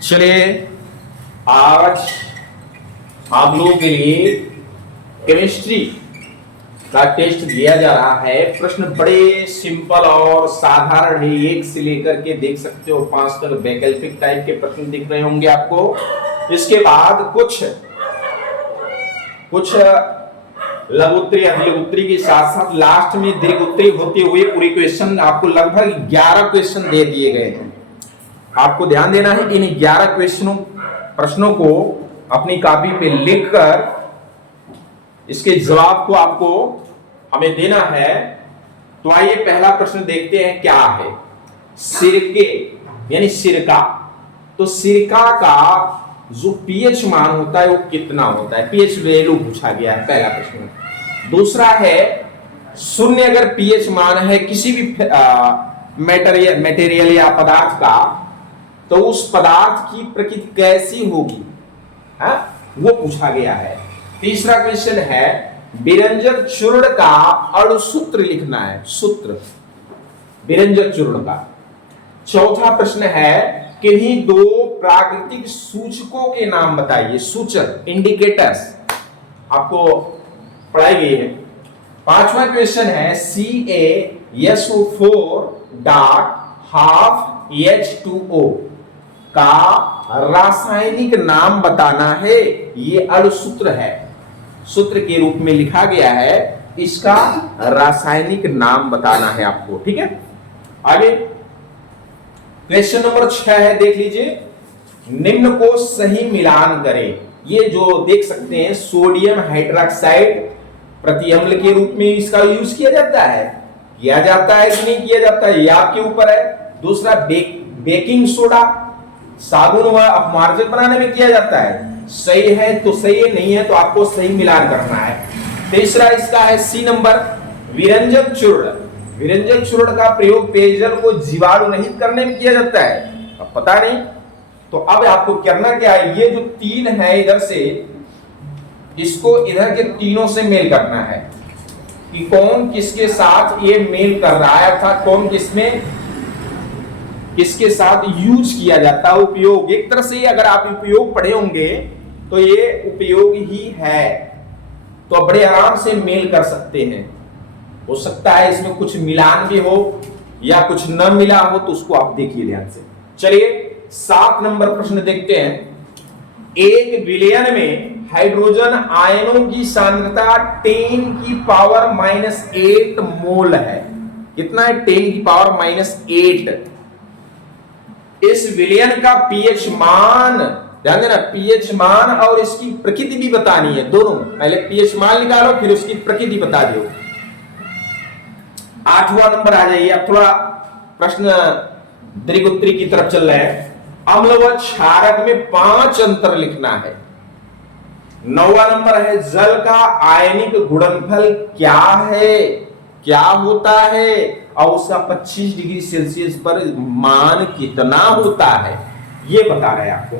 चलिए आज आप लोगों के लिए केमिस्ट्री का टेस्ट दिया जा रहा है। प्रश्न बड़े सिंपल और साधारण है, 1 से लेकर के देख सकते हो 5 तक वैकल्पिक टाइप के प्रश्न दिख रहे होंगे आपको। इसके बाद कुछ लघु उत्तरी अधिक उत्तरी के साथ साथ लास्ट में दीर्घ उत्तरी होते हुए पूरी क्वेश्चन आपको लगभग 11 क्वेश्चन दे दिए गए हैं। आपको ध्यान देना है, इन 11 प्रश्नों को अपनी कॉपी पे लिखकर इसके जवाब को आपको हमें देना है। तो आइए पहला प्रश्न देखते हैं क्या है। सिरके यानी सिरका, तो सिरका का जो पीएच मान होता है वो कितना होता है, पीएच वैल्यू पूछा गया है पहला प्रश्न। दूसरा है 0 अगर पीएच मान है किसी भी मटेरियल या पदार्थ का, तो उस पदार्थ की प्रकृति कैसी होगी, वो पूछा गया है। तीसरा क्वेश्चन है विरंजक चूर्ण का अणुसूत्र लिखना है, सूत्र विरंजक चूर्ण का। चौथा प्रश्न है किन्हीं 2 प्राकृतिक सूचकों के नाम बताइए, सूचक इंडिकेटर्स आपको पढ़ाई गई है। पांचवा क्वेश्चन है CaSO4.12H2O का रासायनिक नाम बताना है। ये अणुसूत्र है, सूत्र के रूप में लिखा गया है, इसका रासायनिक नाम बताना है आपको। ठीक है, आगे क्वेश्चन नंबर 6 है, देख लीजिए। निम्न को सही मिलान करें। ये जो देख सकते हैं सोडियम हाइड्रोक्साइड प्रतिअम्ल के रूप में इसका यूज किया जाता है कि नहीं किया जाता है, ये आपके ऊपर है। दूसरा बेकिंग सोडा साबुन व अपमार्जक बनाने में किया जाता है, सही है तो सही है, नहीं है तो आपको सही मिलान करना है। तीसरा इसका है C नंबर विरंजक चूर्ण। विरंजक चूर्ण का प्रयोग पेयजल को जीवाणु रहित करने में किया जाता है, अब पता नहीं। तो अब आपको करना क्या है, ये जो 3 है इधर से, इसको इधर के तीनों से मेल करना है कि कौन किसके साथ ये मेल कर रहा है, अर्थात कौन किसके साथ यूज किया जाता है, उपयोग। एक तरह से अगर आप उपयोग पढ़े होंगे तो ये उपयोग ही है, तो बड़े आराम से मेल कर सकते हैं। हो सकता है इसमें कुछ मिलान भी हो या कुछ न मिला हो, तो उसको आप देखिए ध्यान से। चलिए 7 नंबर प्रश्न देखते हैं। एक विलयन में हाइड्रोजन आयनों की सांद्रता 10⁻⁸ मोल है। कितना है? 10⁻⁸। इस विलयन का पीएच मान, ध्यान देना, पीएच मान और इसकी प्रकृति भी बतानी है, दोनों। पहले पीएच मान निकालो फिर उसकी प्रकृति बता दो। 8वां नंबर आ जाइए। अब थोड़ा प्रश्न दीर्घ उत्तरी की तरफ चल रहे हैं। अम्ल व क्षारक में 5 अंतर लिखना है। 9वां नंबर है जल का आयनिक गुणनफल क्या है, क्या होता है, और उसका 25 डिग्री सेल्सियस पर मान कितना होता है, ये बता रहे हैं आपको।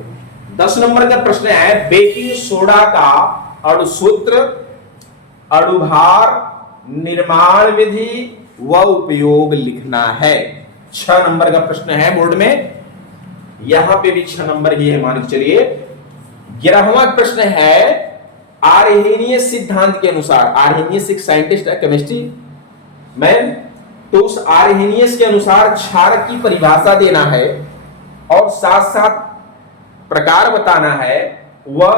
10 नंबर का प्रश्न है बेकिंग सोडा का अणुसूत्र, अणुभार, निर्माण विधि व उपयोग लिखना है। 6 नंबर का प्रश्न है बोर्ड में, यहां पे भी 6 नंबर ही है, मान के चलिए। 11वां प्रश्न है आर्हेनियस सिद्धांत के अनुसार, आर्हेनियस एक साइंटिस्ट है, केमिस्ट्री मैन, तो उस आर्हेनियस के अनुसार क्षारक की परिभाषा देना है और साथ साथ प्रकार बताना है, वह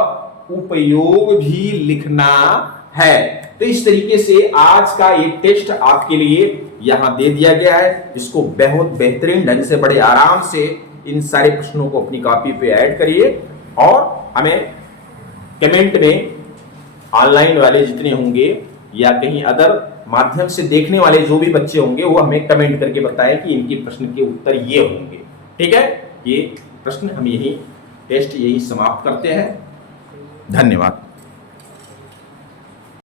उपयोग भी लिखना है। तो इस तरीके से आज का ये टेस्ट आपके लिए यहां दे दिया गया है। इसको बहुत बेहतरीन ढंग से बड़े आराम से इन सारे प्रश्नों को अपनी कॉपी पे ऐड करिए और हमें कमेंट में, ऑनलाइन वाले जितने होंगे या कहीं अदर माध्यम से देखने वाले जो भी बच्चे होंगे, वो हमें कमेंट करके बताएं कि इनके प्रश्न के उत्तर ये होंगे। ठीक है, ये प्रश्न हम टेस्ट यही समाप्त करते हैं। धन्यवाद।